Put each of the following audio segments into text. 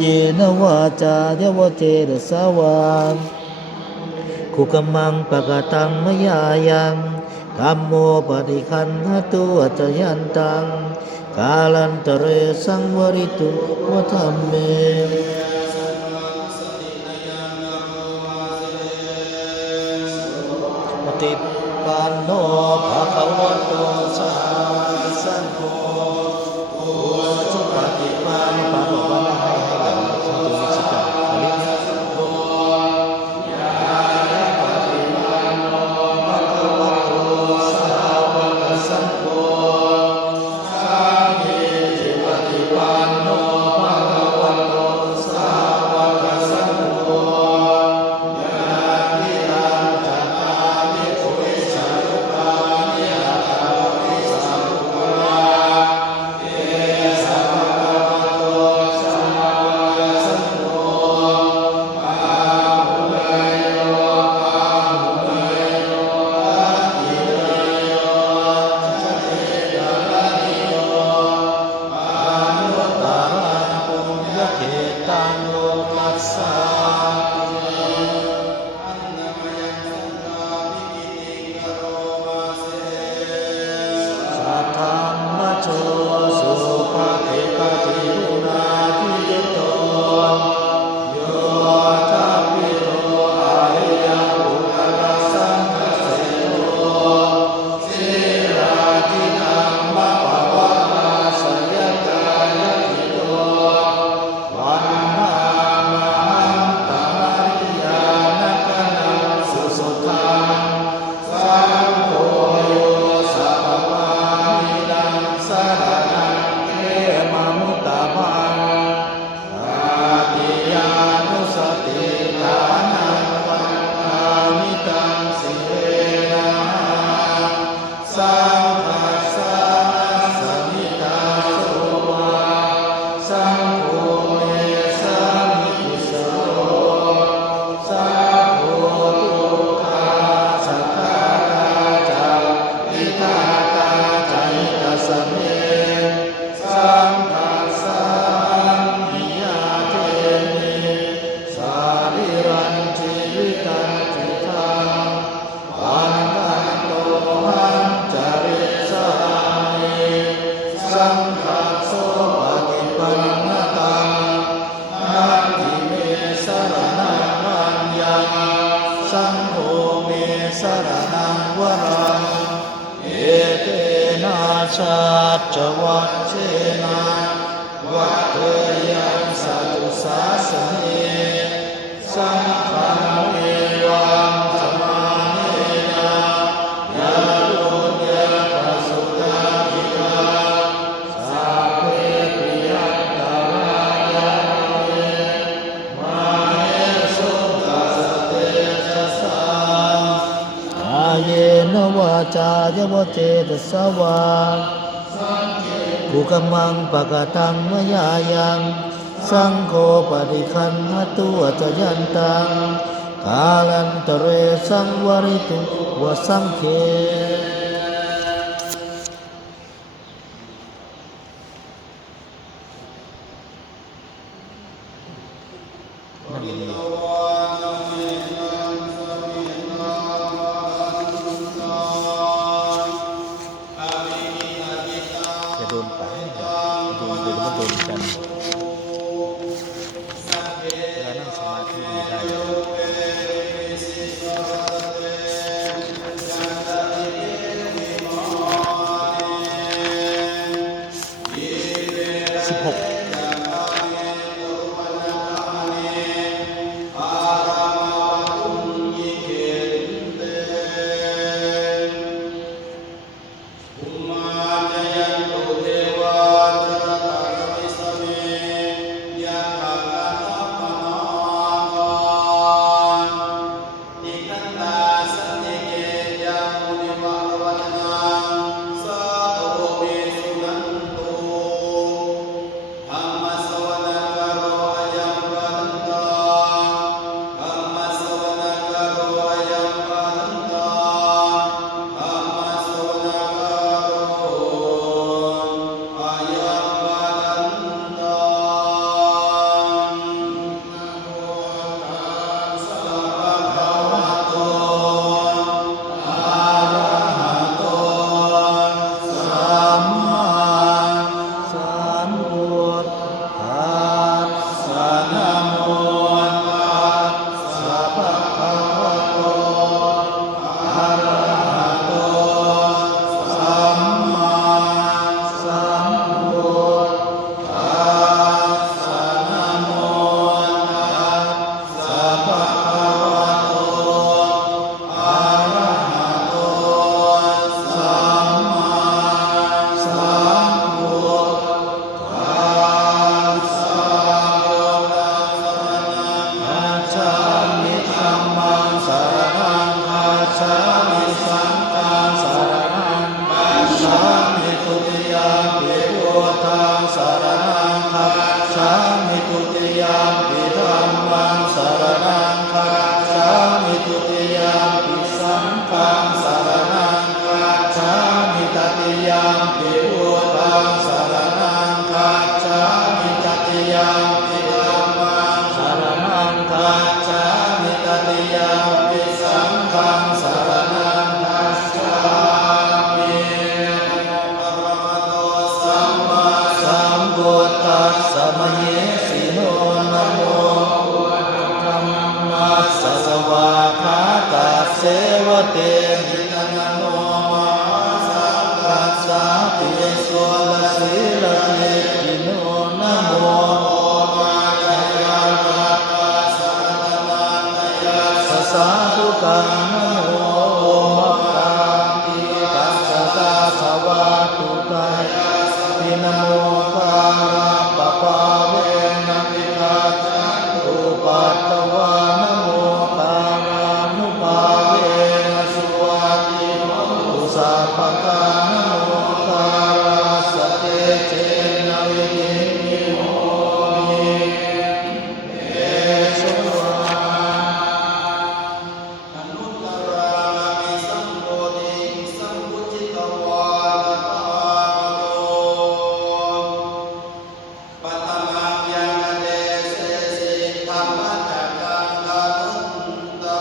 เยนวาจายวเจรสาวาคุกมังปะกตังมยายังธัมโมปฏิคันหตุอัจยันตังกาลันตเรสังวริตุวธัมเมปฏิปันโนภะคะวะโตสาวกสังโฆโอสุปฏิปันโนปะภะวะให้เราสาธุนิสิตาอริยสังโฆสัจวัชเชนะวัตเตยังสัตุสาสเนสังฆังเอวังธรรมาเนนะยะโลยะปัสสุตาอิกาสัพเพปิยัตตารายะเมมาเนสุตัสสะเตจัสสะอาเยนวาจายวเจตสวากุกมังปะกตังมยายังสังโฆปฏิคันหตุอัจยันตังกาลันตเรสังวริตุวสังเคโดนปากโดนมันโดนกันเวลานั่งสมาธิดีได้ เตมิตนะโมมหาสัพพัสสะปิโสละสีละเทปิโนนะโมมาจายารัตตาสัตตมัตตยาสาธุกังนะโมโอมะคันติตัสสะตาสวะตุกายาปินะโมกาปะปะเวนะปิกาจันตุปัตตวานะโมตารานุภาเวนะสุวัติโมตุสัพพะกานะโมตาราสเตเจนะวินิโมมิเอสวะอนุตตรามิสัมโพธิสัมพุจิตวาตตาโตปัตตมังยังเตเสสิธรรมจักกังกัลตรั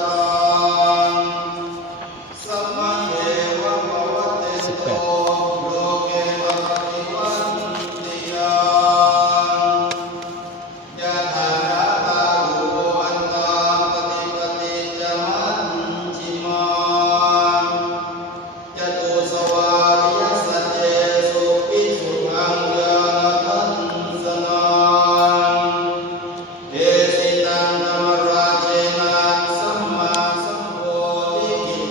งสัพพังเอวังภวเตโตโลเกปฏิวันติยังยะถาราตาอุโภอันตังปฏิปติจมัญชิมาจตุสวาริยสัจเจสุปิสุขังญาณทัสสนังเอสิตังธรรมราเชนะสัมมาสัมโพธิกิ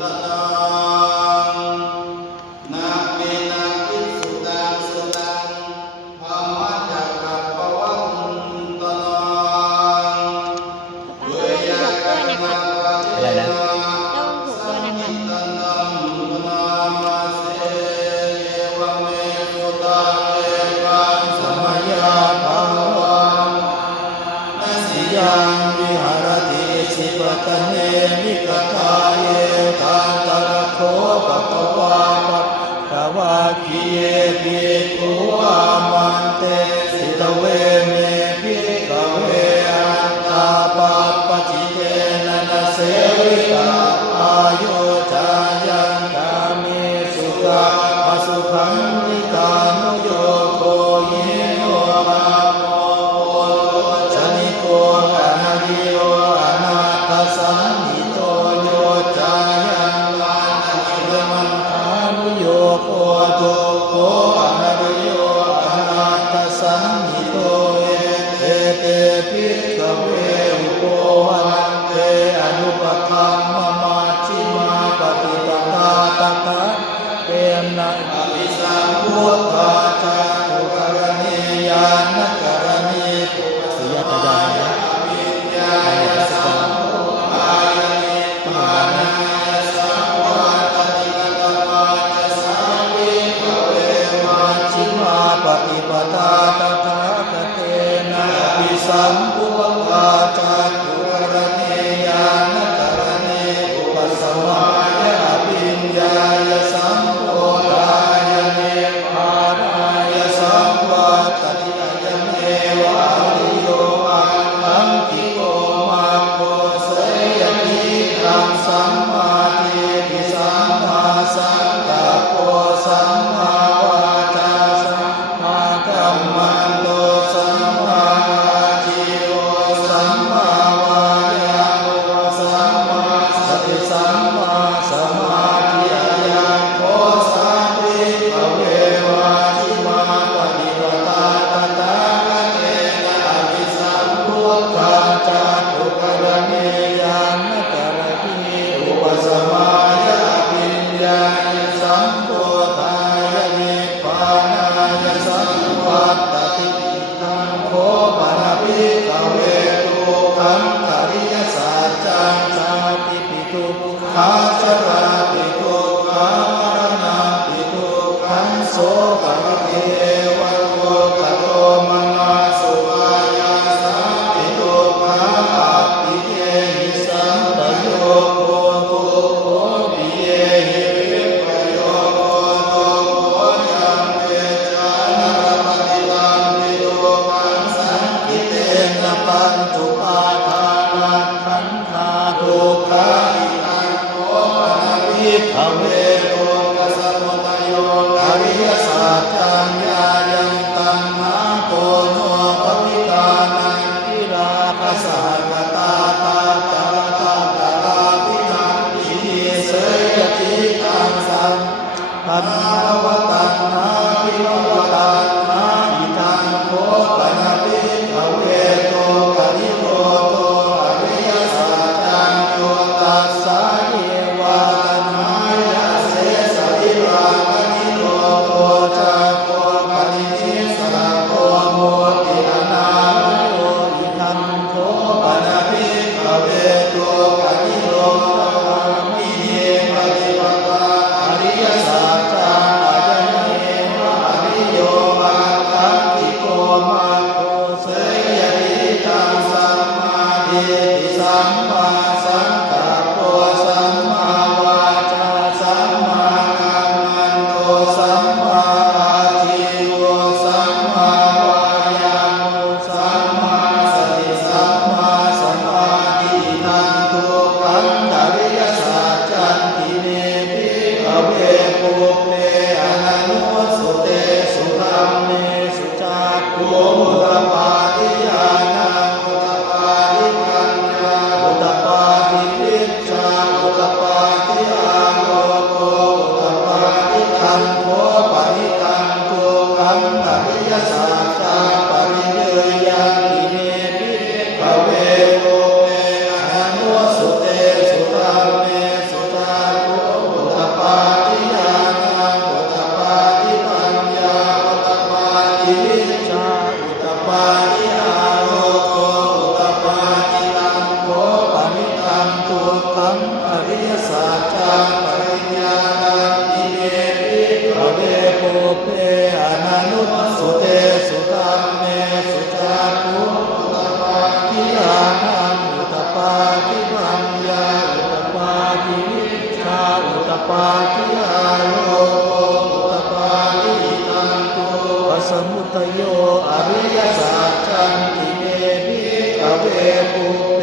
ตตนังนะเมนะภิกษุตังสุตังธรรมจักกัปปวัตตนังเวยะกัมมะปะเทนะสัมมิตันตัมนามาเสเอวะเมสุตังเอกังสมัยาภาวังนัสสิยังวิหารติสิปตเนมิกทาเยทันตระโคปะกวาปะกวาคีเยภิกขุอามันเตสิตเวเมภิกขเวอัตตาปัปปจิเตนะนะเสวิตาอายุจายังกามิสุขะอสุขังนิกานุโยโกยิโนภาโมโพชนิโกอนาริโยอนาตสันนิโตโยจายังลานะกิลมันทานุโยโกตุโกอนาริโยอนาตสันนิโตเอเตภิกขเวอุโปวันเตอนุปคัมมมาชิมาปฏิปทาตถาเตนะอภิสัมพุทธาจาตุกรณียานกรณีปุสยตยานนะวิญญาณสัมโพธายเนปานายสัมวัตติกตมาจะสาวิภเวมาชิมาปฏิปทาตถาคเตนะอภิสัมพุทธาจาตุกรณียานกรณีอุปสมายะวิญญาณสัมโพธายเนปานายสัมวัตติยเมวะริโยอัตถังคิโกมาโคเสยติธังสัมมาทิฏฐิสัมมาสังกัปโปสัมมาวาจาสัมมากัมมันโตสัมมาอาชีโวสัมมาวายาโมสัมมาสติสัมมาสมาธิยังโคสัมภิกขเวมาชิมาปฏิปทาตถาคเตนะอภิสัมพุทธาจาตุกรณียานกรณีอุปสมายะวิญญาณสัมโพธายเนปานายสัมวัตติตังโคปนะภิกขเวตุขังคาริยสัจจังชาติปิทุกขาชราปิทุกขามรณะปิทุกขังโสกวิเทวะโลกโตมนาสุวายาสาปิทุกขาอัปปิเยหิสัมปโยโกตุโกปิเยหิวิปโยโกตุโกยังเวจานะปฏิตังปิทุกขังสังคิเตนะปัญจุปาทานังขันธาทุกขาอิตังโกปนะภิกขเวโลกสัมมุทโยอริยสัจจังญายังตัณหาโกโนปวิกานังกิราคสหกตาตาตาตาตาราภินังอิทิส อันนาวตันนาภิวตันนาอิทังโคปนะภิกขเวโตปฏิโลโตอริยสัจจังโยตัสสะเยวาตนายะเสสวิราคนิโรโตจักโคปนิทิสสะโกโมติอนามโยอิทังโคปนะภิกขเวโตปฏิโลโตมิเยปฏิปตาอริยสัจจังอายัญเยวะอริโยมังคังคิโกมังโคเสยติตังสัมมาทิฏฐิสัมมาสังกัปโปสัมมาวาจาสัมมากัมมันโตสัมมาอาชีวะสัมมาวายามโมสัมมาสติสัมมาสมาธิทันตุขันธอริยสัจจันติเนภิกขเวปุพเพอนันโนสุเตสุธัมเมสุจักขุมุตตปาทิญาณังมุตตปาทิปัญญามุตตปาทิวิชชามุตตปาทิอาโลโกมุตตปาทิตังโฆปนิตังตุขังอริยสัจจังปริเยยังติเนภิกขเวปุพเพอนันโนสุเตสุธัมเมสุจักขุมุตตปาทิญาณังมุตตปาทิปัญญามุตตปาทิวิชชามุตตปาทิอาโลโกมุตตปาทิตังโฆปนิตังตุขังอริยสัจจังปริญญาณังติเนภิกขเวปุพเพอนันโนสุเตสุธัมเมสุจักขุมุตตปาทิญาณังมุตตปาทิปัญญามุตตปาทิวิชชามุตตปาทิอาโลโกมุตตปาทิตังตุปัสสมุตโยอริยสัจจันติเนภิกขเวปุพเพ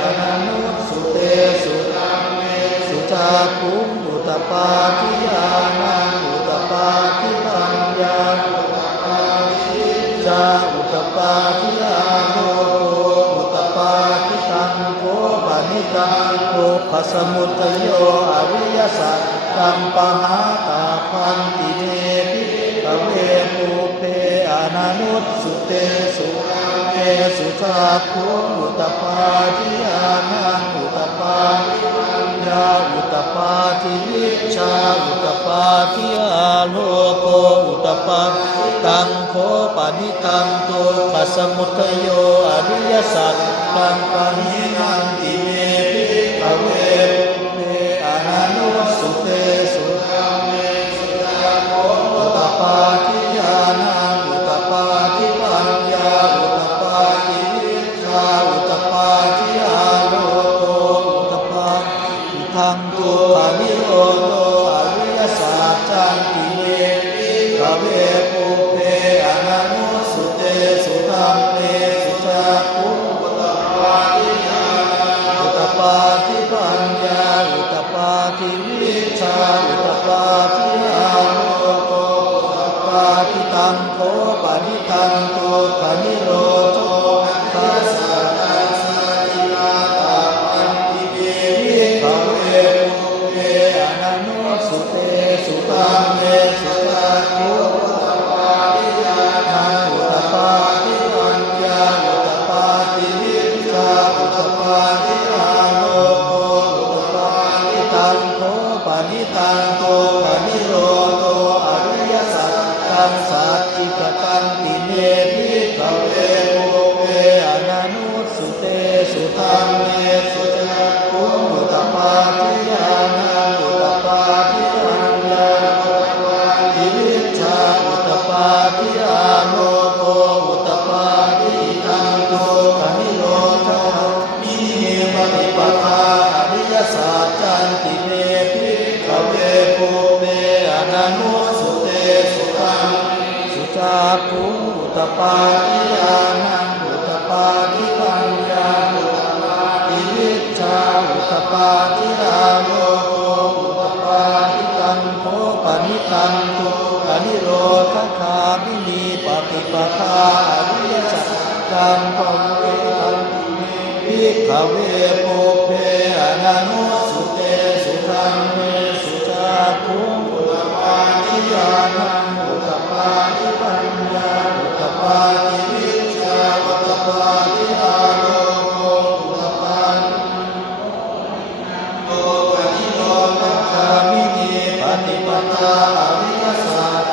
อนันโนสุเตสุธัมเมสุจักขุมุตตปาทิญาณังมุตตปาทิปัญญามุตตปาทิวิชชามุตตปาทิอาโลโกมุตตปาทิตังโฆปนิตังตุปัสสมุตโยอริยสัจจังปหาตาพันติเนภิกขเวปุพเพอนันโนสุเตสุธัมเมสุจักขุมุตตปาทิญาณังมุตตปาทิปัญญามุตตปาทิวิชชามุตตปาทิอาโลโกมุตตปาทิตังโฆปนิตังตุปัสสมุตโยอริยสัจจังปหินันติเมภิกขเวปุพเพอนันโนสุเตสุธัมเมสุจักขุมุตตปาทิญาณังมุตตปาทิปัญญามุตตปาทิวิชชามุตตปาทิอาโลโกมุตตปาทิทังตุขันิโรโตอริยสัจจันติเนภิกขเวปุพเพอนันโนสุเตสุธัมเมสุจักขุมุตตปาทิญาณังมุตตปาทิปัญญามุตตปาทิวิชชามุตตปาทิอาโลโกมุตตปาทิตังโฆปนิตังตุขันิโรโตทัสสะทัสสะจิตาตาปันติเมภิกขเวปุพเพอนันโนสุเตสุธัมเมสุจักขุมุตตปาทิญาณังมุตตปาทิปัญญามุตตปาทิวิชชามุตตปาทิอาโลโกมุตตปาทิตังโฆปนิตังตุขันิโรโตอริยสัจจังสัจจิกตันติเนภิกขเวปุพเพอนันโนสุเตสุธัมเมสุจักขุมุตตปาทิญาณังมุตตปาทิปัญญามุตตปาทิวิชชามุตตปาทิอาโลโกมุตตปาทิตังตุขันิโรธามิเนปฏิปทาอริยสัจจันติเนภิกขเวปุพเพอนันโนสุเตสุธัมเมสุจักขุมุตตปาทิญาณังมุตตปาทิปัญญามุตตปาทิวิชชามุตตปาทิอาโลโกมุตตปาทิตังโฆปนิตังตุขันิโรธคามินีปฏิปทาอริยสัจจังปเวทันติเมภิกขเวปุพเพอนันโนสุเตสุธัมเม